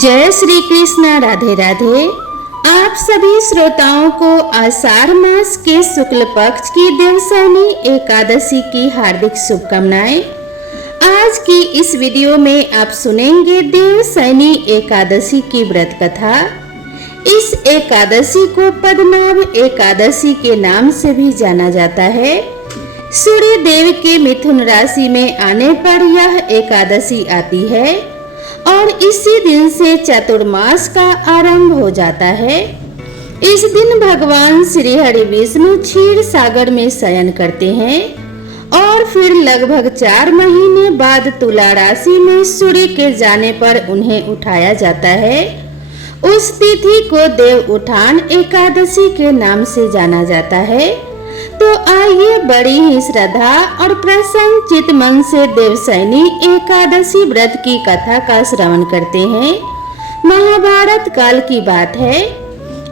जय श्री कृष्ण। राधे राधे। आप सभी श्रोताओं को आषाढ़ मास के शुक्ल पक्ष की देवशयनी एकादशी की हार्दिक शुभकामनाएं। आज की इस वीडियो में आप सुनेंगे देवशयनी एकादशी की व्रत कथा। इस एकादशी को पद्मनाभ एकादशी के नाम से भी जाना जाता है। सूर्य देव के मिथुन राशि में आने पर यह एकादशी आती है और इसी दिन से चातुर्मास का आरंभ हो जाता है। इस दिन भगवान श्री हरि विष्णु क्षीर सागर में शयन करते हैं और फिर लगभग 4 महीने बाद तुला राशि में सूर्य के जाने पर उन्हें उठाया जाता है। उस तिथि को देव उठान एकादशी के नाम से जाना जाता है। तो आइए बड़ी ही श्रद्धा और प्रसन्न चित मन से देवशयनी एकादशी व्रत की कथा का श्रवण करते हैं। महाभारत काल की बात है।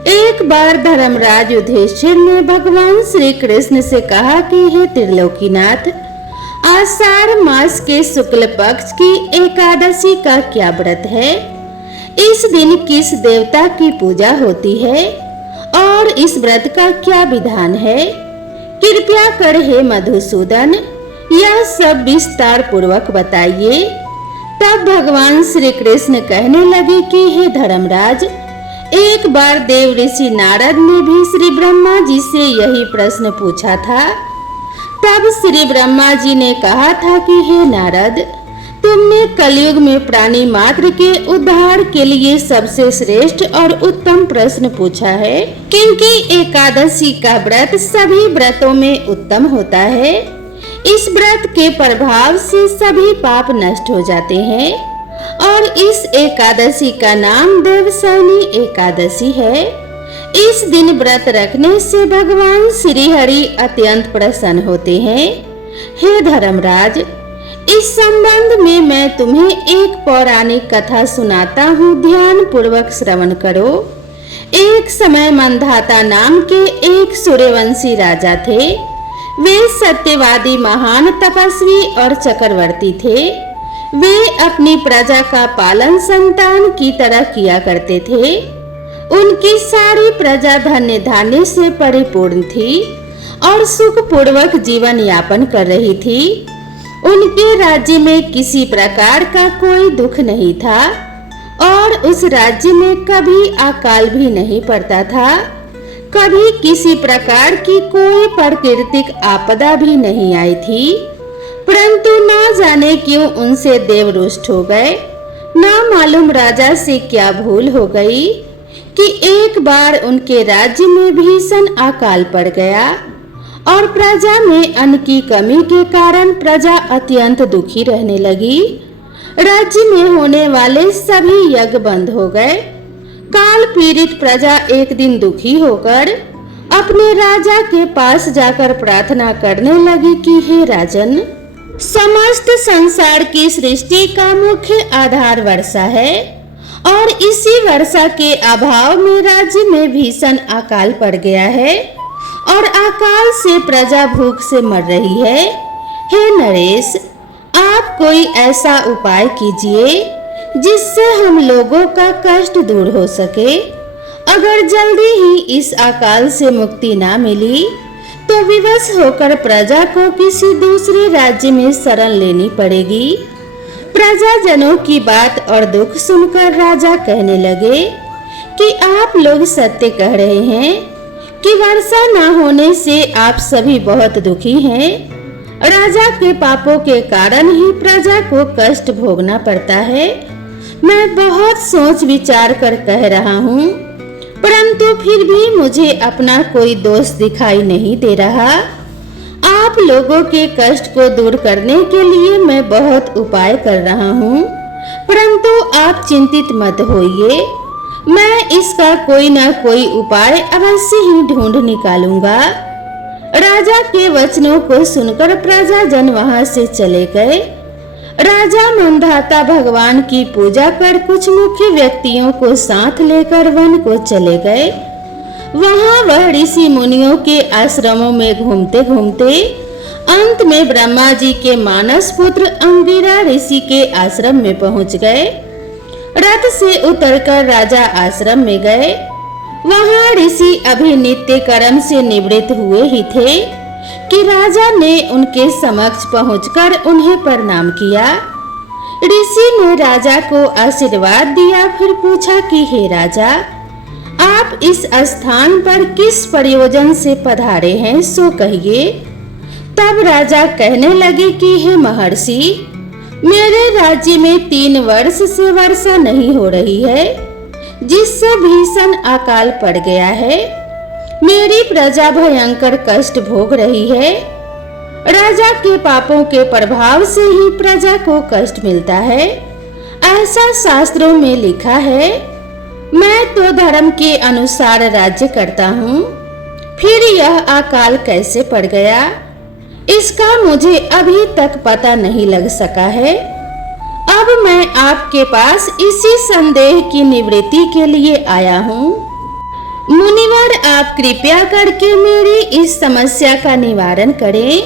एक बार धर्मराज युधिष्ठिर ने भगवान श्री कृष्ण से कहा कि हे त्रिलोकीनाथ, आषाढ़ मास के शुक्ल पक्ष की एकादशी का क्या व्रत है? इस दिन किस देवता की पूजा होती है और इस व्रत का क्या विधान है? कृपया कर हे मधुसूदन यह सब विस्तार पूर्वक बताइए। तब भगवान श्री कृष्ण कहने लगे कि हे धर्मराज, एक बार देव ऋषि नारद ने भी श्री ब्रह्मा जी से यही प्रश्न पूछा था। तब श्री ब्रह्मा जी ने कहा था कि हे नारद, तुमने कलयुग में प्राणी मात्र के उद्धार के लिए सबसे श्रेष्ठ और उत्तम प्रश्न पूछा है, क्योंकि एकादशी का व्रत सभी व्रतों में उत्तम होता है। इस व्रत के प्रभाव से सभी पाप नष्ट हो जाते हैं और इस एकादशी का नाम देवशयनी एकादशी है। इस दिन व्रत रखने से भगवान श्री हरि अत्यंत प्रसन्न होते हैं। हे धर्मराज, इस संबंध में मैं तुम्हें एक पौराणिक कथा सुनाता हूँ, ध्यान पूर्वक श्रवण करो। एक समय मंधाता नाम के एक सूर्यवंशी राजा थे। वे सत्यवादी महान तपस्वी और चक्रवर्ती थे। वे अपनी प्रजा का पालन संतान की तरह किया करते थे। उनकी सारी प्रजा धन्य धान्य से परिपूर्ण थी और सुखपूर्वक जीवन यापन कर रही थी। उनके राज्य में किसी प्रकार का कोई दुख नहीं था और उस राज्य में कभी अकाल भी नहीं पड़ता था। कभी किसी प्रकार की कोई प्राकृतिक आपदा भी नहीं आई थी। परंतु न जाने क्यों उनसे देव रुष्ट हो गए। न मालूम राजा से क्या भूल हो गई कि एक बार उनके राज्य में भीषण अकाल पड़ गया और प्रजा में अन्न की कमी के कारण प्रजा अत्यंत दुखी रहने लगी। राज्य में होने वाले सभी यज्ञ बंद हो गए। काल पीड़ित प्रजा एक दिन दुखी होकर अपने राजा के पास जाकर प्रार्थना करने लगी कि हे राजन, समस्त संसार की सृष्टि का मुख्य आधार वर्षा है और इसी वर्षा के अभाव में राज्य में भीषण अकाल पड़ गया है और अकाल से प्रजा भूख से मर रही है। हे नरेश, आप कोई ऐसा उपाय कीजिए जिससे हम लोगों का कष्ट दूर हो सके। अगर जल्दी ही इस अकाल से मुक्ति ना मिली तो विवश होकर प्रजा को किसी दूसरे राज्य में शरण लेनी पड़ेगी। प्रजाजनों की बात और दुख सुनकर राजा कहने लगे कि आप लोग सत्य कह रहे हैं कि वर्षा न होने से आप सभी बहुत दुखी हैं। राजा के पापों के कारण ही प्रजा को कष्ट भोगना पड़ता है। मैं बहुत सोच विचार कर कह रहा हूँ, परंतु फिर भी मुझे अपना कोई दोष दिखाई नहीं दे रहा। आप लोगों के कष्ट को दूर करने के लिए मैं बहुत उपाय कर रहा हूँ, परंतु आप चिंतित मत होइए। मैं इसका कोई ना कोई उपाय अवश्य ही ढूंढ निकालूंगा। राजा के वचनों को सुनकर प्रजाजन वहां से चले गए। राजा मंधाता भगवान की पूजा कर कुछ मुख्य व्यक्तियों को साथ लेकर वन को चले गए। वहां वह ऋषि मुनियों के आश्रमों में घूमते घूमते अंत में ब्रह्मा जी के मानस पुत्र अंगिरा ऋषि के आश्रम में पहुंच गए। रथ से उतरकर राजा आश्रम में गए। वहां ऋषि अभी नित्य कर्म से निवृत्त हुए ही थे कि राजा ने उनके समक्ष पहुंचकर उन्हें प्रणाम किया। ऋषि ने राजा को आशीर्वाद दिया, फिर पूछा कि हे राजा, आप इस स्थान पर किस प्रयोजन से पधारे हैं, सो कहिए। तब राजा कहने लगे कि हे महर्षि, मेरे राज्य में 3 वर्ष से वर्षा नहीं हो रही है, जिससे भीषण अकाल पड़ गया है। मेरी प्रजा भयंकर कष्ट भोग रही है। राजा के पापों के प्रभाव से ही प्रजा को कष्ट मिलता है, ऐसा शास्त्रों में लिखा है। मैं तो धर्म के अनुसार राज्य करता हूँ, फिर यह अकाल कैसे पड़ गया, इसका मुझे अभी तक पता नहीं लग सका है। अब मैं आपके पास इसी संदेह की निवृत्ति के लिए आया हूँ। मुनिवर, आप कृपया करके मेरी इस समस्या का निवारण करें।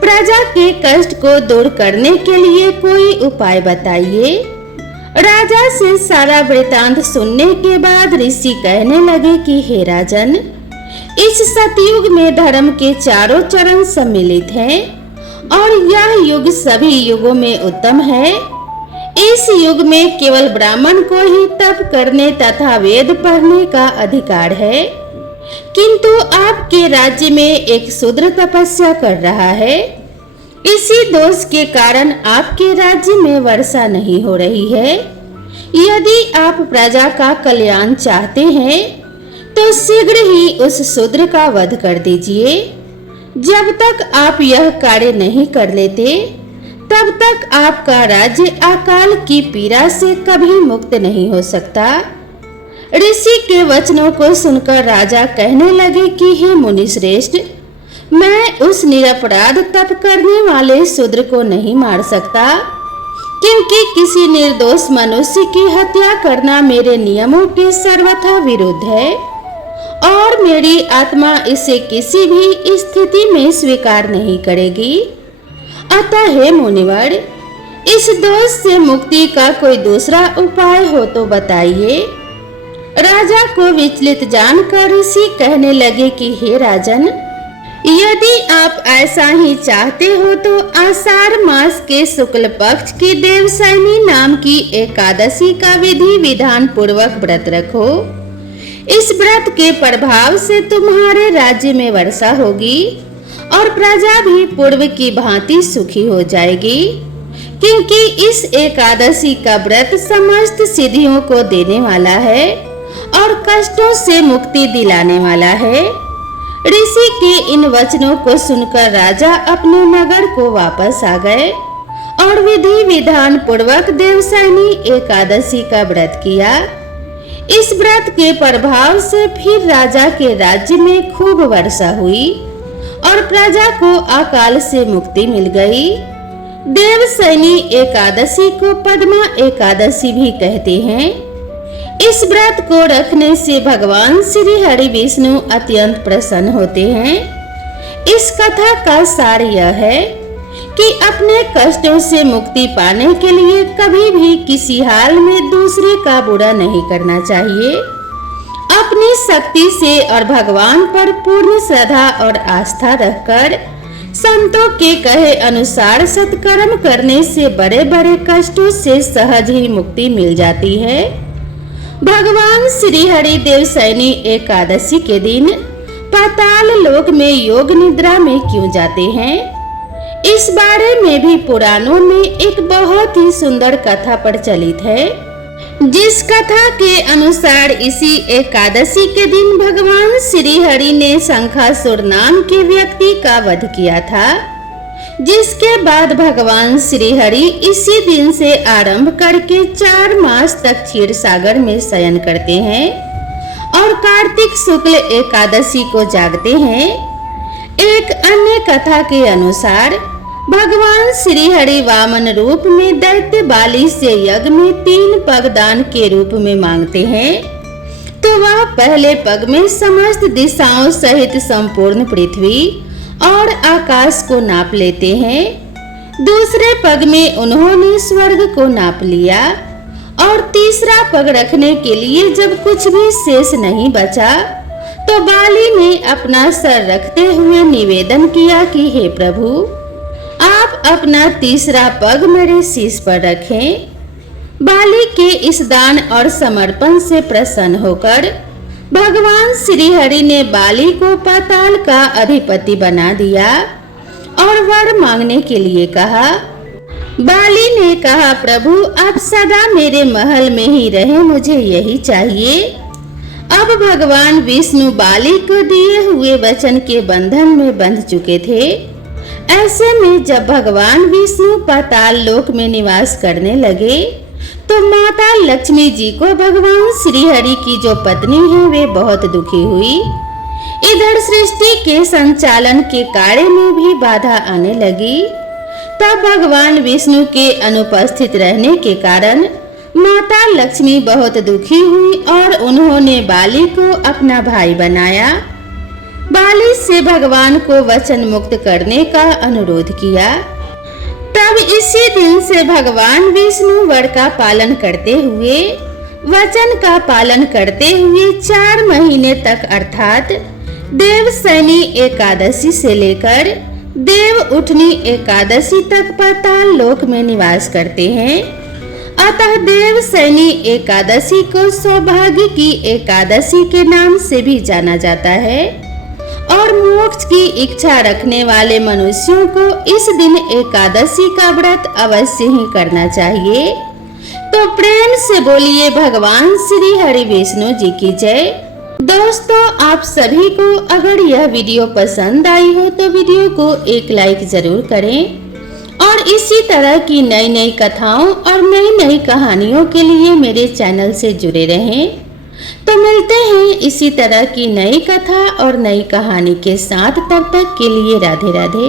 प्रजा के कष्ट को दूर करने के लिए कोई उपाय बताइए। राजा से सारा वृतांत सुनने के बाद ऋषि कहने लगे कि हे राजन, इस सतयुग में धर्म के चारों चरण सम्मिलित हैं और यह युग सभी युगों में उत्तम है। इस युग में केवल ब्राह्मण को ही तप करने तथा वेद पढ़ने का अधिकार है, किंतु आपके राज्य में एक शूद्र तपस्या कर रहा है। इसी दोष के कारण आपके राज्य में वर्षा नहीं हो रही है। यदि आप प्रजा का कल्याण चाहते हैं तो शीघ्र ही उस शूद्र का वध कर दीजिए। जब तक आप यह कार्य नहीं कर लेते, तब तक आपका राज्य अकाल की पीड़ा से कभी मुक्त नहीं हो सकता। ऋषि के वचनों को सुनकर राजा कहने लगे कि हे मुनि श्रेष्ठ, मैं उस निरपराध तप करने वाले शूद्र को नहीं मार सकता, क्योंकि किसी निर्दोष मनुष्य की हत्या करना मेरे नियमों के सर्वथा विरुद्ध है और मेरी आत्मा इसे किसी भी स्थिति में स्वीकार नहीं करेगी। अतः हे मुनिवर, इस दोष से मुक्ति का कोई दूसरा उपाय हो तो बताइए। राजा को विचलित जानकर ऋषि कहने लगे कि हे राजन, यदि आप ऐसा ही चाहते हो तो आषाढ़ मास के शुक्ल पक्ष की देवशयनी नाम की एकादशी का विधि विधान पूर्वक व्रत रखो। इस व्रत के प्रभाव से तुम्हारे राज्य में वर्षा होगी और प्रजा भी पूर्व की भांति सुखी हो जाएगी, क्योंकि इस एकादशी का व्रत समस्त सिद्धियों को देने वाला है और कष्टों से मुक्ति दिलाने वाला है। ऋषि के इन वचनों को सुनकर राजा अपने नगर को वापस आ गए और विधि विधान पूर्वक देवशयनी एकादशी का व्रत किया। इस व्रत के प्रभाव से फिर राजा के राज्य में खूब वर्षा हुई और प्रजा को अकाल से मुक्ति मिल गई। देवशयनी एकादशी को पद्मा एकादशी भी कहते हैं। इस व्रत को रखने से भगवान श्री हरि विष्णु अत्यंत प्रसन्न होते हैं। इस कथा का सार यह है कि अपने कष्टों से मुक्ति पाने के लिए कभी भी किसी हाल में दूसरे का बुरा नहीं करना चाहिए। अपनी शक्ति से और भगवान पर पूर्ण श्रद्धा और आस्था रखकर संतों के कहे अनुसार सत्कर्म करने से बड़े बड़े कष्टों से सहज ही मुक्ति मिल जाती है। भगवान श्री हरि देवशयनी एकादशी के दिन पाताल लोक में योग निद्रा में क्यों जाते हैं, इस बारे में भी पुराणों में एक बहुत ही सुंदर कथा प्रचलित है। जिस कथा के अनुसार इसी एकादशी के दिन भगवान श्री हरि ने शंखासुर नाम के व्यक्ति का वध किया था, जिसके बाद भगवान श्री हरि इसी दिन से आरंभ करके 4 मास तक क्षीर सागर में शयन करते हैं और कार्तिक शुक्ल एकादशी को जागते हैं। एक अन्य कथा के अनुसार भगवान श्री हरि वामन रूप में दैत्य बाली से यज्ञ में 3 पग दान के रूप में मांगते हैं, तो वह पहले पग में समस्त दिशाओं सहित संपूर्ण पृथ्वी और आकाश को नाप लेते हैं। दूसरे पग में उन्होंने स्वर्ग को नाप लिया और तीसरा पग रखने के लिए जब कुछ भी शेष नहीं बचा तो बाली ने अपना सर रखते हुए निवेदन किया कि हे प्रभु, आप अपना तीसरा पग मेरे शीश पर रखें। बाली के इस दान और समर्पण से प्रसन्न होकर भगवान श्री हरि ने बाली को पाताल का अधिपति बना दिया और वर मांगने के लिए कहा। बाली ने कहा, प्रभु आप सदा मेरे महल में ही रहे, मुझे यही चाहिए। अब भगवान विष्णु बाली को दिए हुए वचन के बंधन में बंध चुके थे। ऐसे में जब भगवान विष्णु पाताल लोक में निवास करने लगे तो माता लक्ष्मी जी को भगवान श्री हरि की जो पत्नी है वे बहुत दुखी हुई। इधर सृष्टि के संचालन के कार्य में भी बाधा आने लगी। तब भगवान विष्णु के अनुपस्थित रहने के कारण माता लक्ष्मी बहुत दुखी हुई और उन्होंने बाली को अपना भाई बनाया। बाली से भगवान को वचन मुक्त करने का अनुरोध किया। तब इसी दिन से भगवान विष्णु वर का पालन करते हुए, वचन का पालन करते हुए 4 महीने तक अर्थात देवशयनी एकादशी से लेकर देव उठनी एकादशी तक पाताल लोक में निवास करते हैं। अतः देवशयनी एकादशी को सौभाग्य की एकादशी के नाम से भी जाना जाता है और मोक्ष की इच्छा रखने वाले मनुष्यों को इस दिन एकादशी का व्रत अवश्य ही करना चाहिए। तो प्रेम से बोलिए भगवान श्री हरि विष्णु जी की जय। दोस्तों, आप सभी को अगर यह वीडियो पसंद आई हो तो वीडियो को एक लाइक जरूर करें और इसी तरह की नई नई कथाओं और नई नई कहानियों के लिए मेरे चैनल से जुड़े रहें। तो मिलते हैं इसी तरह की नई कथा और नई कहानी के साथ। तब तक के लिए राधे राधे।